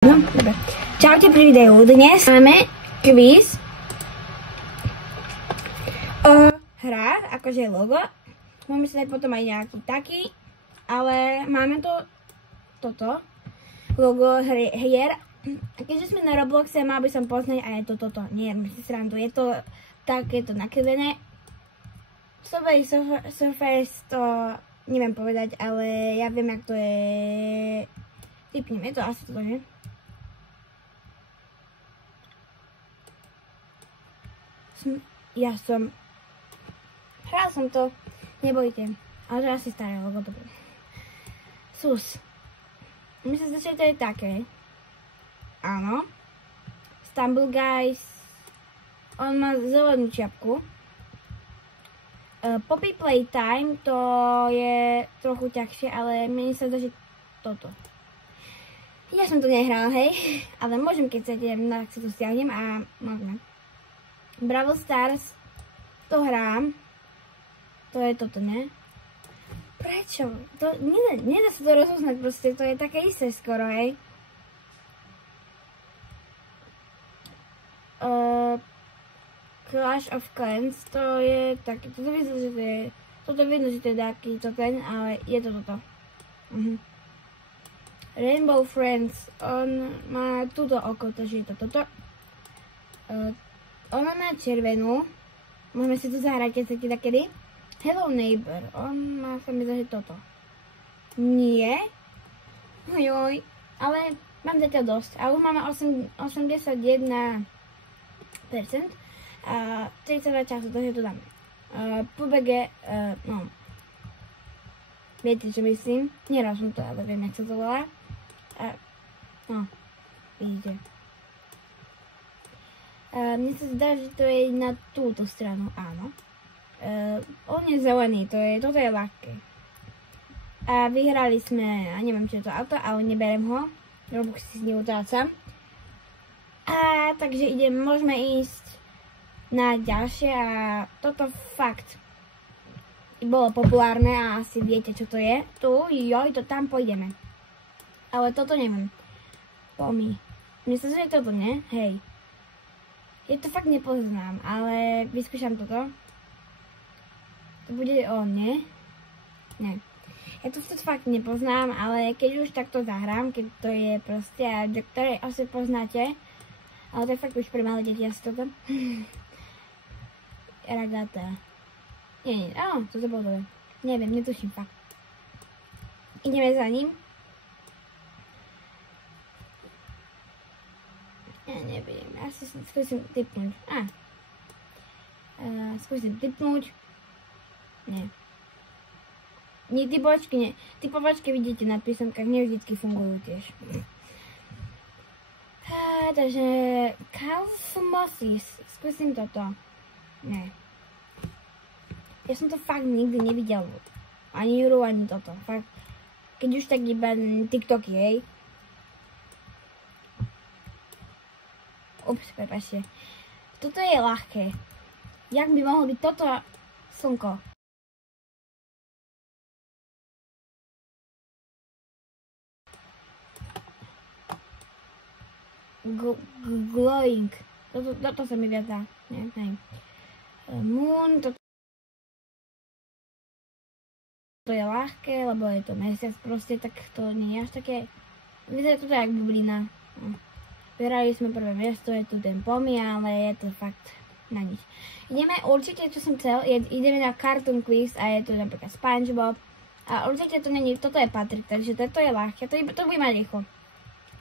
No, dobre. Čaute pri videu. Dnes máme kvíz o hrách, akože logo. Môžeme si dať potom aj nejaký taký, ale máme to toto logo hier. Keďže sme na Robloxe, mal by som poznať aj toto. Nie, si srandu, je to takéto nakrevené. Subway Surface to neviem povedať, ale ja viem, jak to je. Typnem, je to asi toto, že? Hral som to, nebojte, ale to je asi staré logo, dobre. Sus. Myslím si, že to je také. Áno. Stumble Guys. On má zelenú čiapku. Poppy Playtime, to je trochu ťažšie, ale mne sa zdá, že toto. Ja som to nehral, hej, ale môžem, keď chcete, tak sa to stiahnem a môžeme. Brawl Stars, to hrám. To je toto, ne? Prečo? To, nedá sa to rozoznať, proste to je také isté skoro, hej. Clash of Clans, to je taký, toto vidno, že to je taký to ten, ale je to toto. Rainbow Friends, on má túto oko, takže je to toto. Ona má červenú, môžeme si tu zahrať, keď chcete takedy. Hello Neighbor, on má sa mi zdá, že toto. Nie. Joj, ale mám zatiaľ dosť. A už máme 81% a 32 času, takže to dáme. PUBG, no. Viete, čo myslím? Nehral som to, ale viem, jak sa to volá. No, vidíte. Mne sa zdá, že to je na túto stranu, áno. On je zelený, toto je ľahké. A vyhrali sme, a neviem, čo je to auto, ale neberem ho. Robux si s ním utrácam. A takže môžeme ísť na ďalšie a toto fakt bolo populárne a asi viete, čo to je. Joj, to tam pôjdeme. Ale toto neviem. Pomí. Myslím, že je toto, ne? Hej. Ja to fakt nepoznám, ale vyskúšam toto. To bude on, nie? Ne. Ja to fakt nepoznám, ale keď už takto zahrám, keď to je proste, ktoré asi poznáte, ale to je fakt už pre malé deti asi toto. Ragata. Nie, toto bolo dobre. Neviem, netuším fakt. Ideme za ním. Ja neviem, asi skúsim typnúť. Skúsim typnúť. Nie. Nie, typovačky nie. Typovačky vidíte na písomkách, nevždycky fungujú tiež. Takže Kalsmosis. Skúsim toto. Nie. Ja som to fakt nikdy nevidel. Ani Juru, ani toto. Fakt. Keď už tak iba TikToky, hej. Ups, prepáčte. Toto je ľahké. Jak by mohlo byť toto slnko? Glowing. Toto sa mi viac dá. Nie. Moon, toto je ľahké, lebo je to mesiac proste, tak to nie je až také. Vyzerá toto jak bublina. Vyhrali sme prvé miesto, je tu ten Pommy, ale je to fakt na nič. Ideme určite, čo som chcel, ideme na Cartoon Quiz a je tu napríklad SpongeBob. A určite to není, toto je Patrick, takže toto je ľahké, to bude mať rýchlo.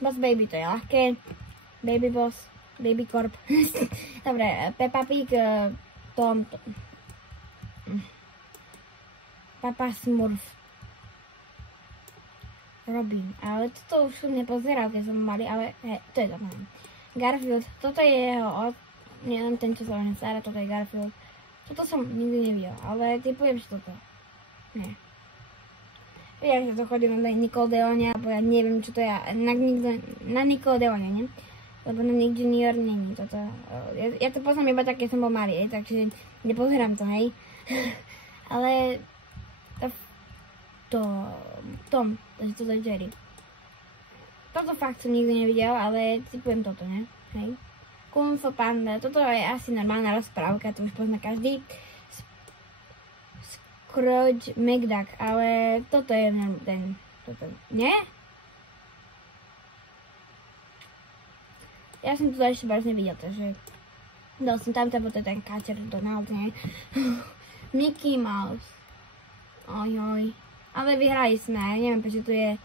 Boss Baby, to je ľahké. Baby Boss, Baby Corp. Dobre, Peppa Pig, Tom. Papa Smurf. Robin, ale toto už som nepozeral, keď som malý, ale to je to. Garfield, toto je jeho neviem ten, čo sa len stará, toto je Garfield. Toto som nikdy nevidel, ale typujem, že toto. Nie. Viem, že to chodí na Nickelodeone, alebo ja neviem, čo to je, na Nickelodeone, ne? Lebo na Nick Junior není toto. Ja to poznám iba tak, keď som bol malý, takže nepozerám to, hej. Ale Tom, takže toto je Jerry. toto fakt som nikdy nevidel, ale typujem toto, ne? Hej. Kung Fu Panda, toto je asi normálna rozprávka, to už pozná každý. Scrooge McDuck, ale toto je toto, nie? Ja som to ešte vôbec nevidel, takže dal som tam, toto je ten kačer Donald, nie? Mickey Mouse. Ojoj. Ale vyhrali sme, neviem prečo tu je,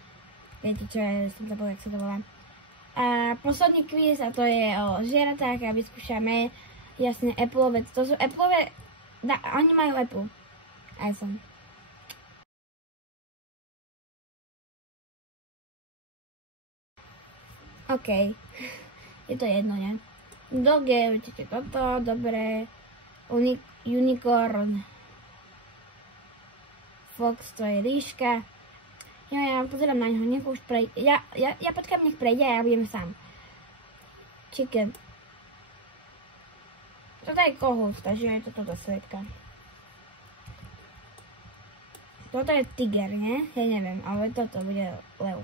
viete čo je, som to povedal, jak sa to volá. A posledný kvíz, a to je o zvieratách a vyskúšame jasne Appleové, to sú Appleové, oni majú Apple, iPhone. OK, je to jedno, ne? Dog je určite toto, dobre, unicorn, fox to je líška. Ja pozerám na ňo, nech už prejde. Ja počkám, nech prejde a ja budem sám. Chicken. Toto je kohút, takže je to toto svetka. Toto je tiger, ne? Ja neviem, ale toto bude lev.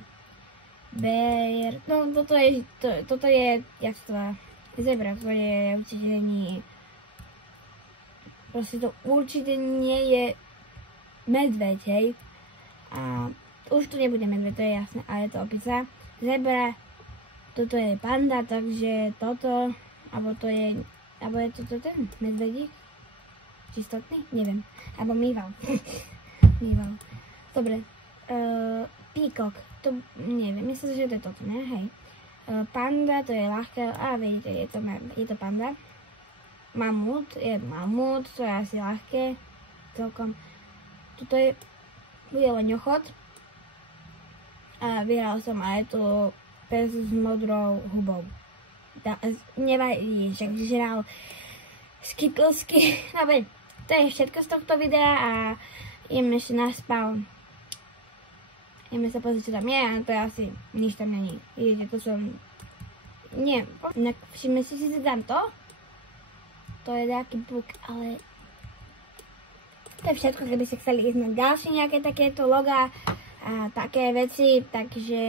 Bear. No, toto je, jak to má? Zebra, to je určite nie. Proste to určite nie je medveď, hej? A už tu nebude medveď, to je jasné, ale je to opica. Zebra, toto je panda, takže toto, alebo je toto ten medvedík? Čistotný? Neviem. Alebo mýval. Mýval. Dobre. Peacock, to neviem, myslím, že to je toto, ne? Hej. Panda, to je ľahké, a vidíte, je to panda. Mamut, to je asi ľahké, celkom. Toto bude len ňochot. A vyhral som aj tu pes s modrou hubou. Nevadí, že žral skitlsky. Dobre, to je všetko z tohto videa a ideme ešte na spawn. Ideme sa pozrieť, čo tam je, a to je asi, nič tam není. Vidíte, to som, nie, všimne si tam to? To je nejaký buk, ale to je všetko, keby ste chceli ísť na ďalšie nejaké takéto logá a také veci, takže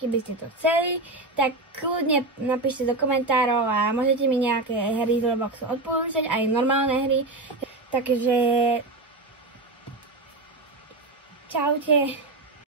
keby ste to chceli, tak kľudne napíšte do komentárov a môžete mi nejaké hry z Robloxu odporúčať, aj normálne hry. Takže čaute.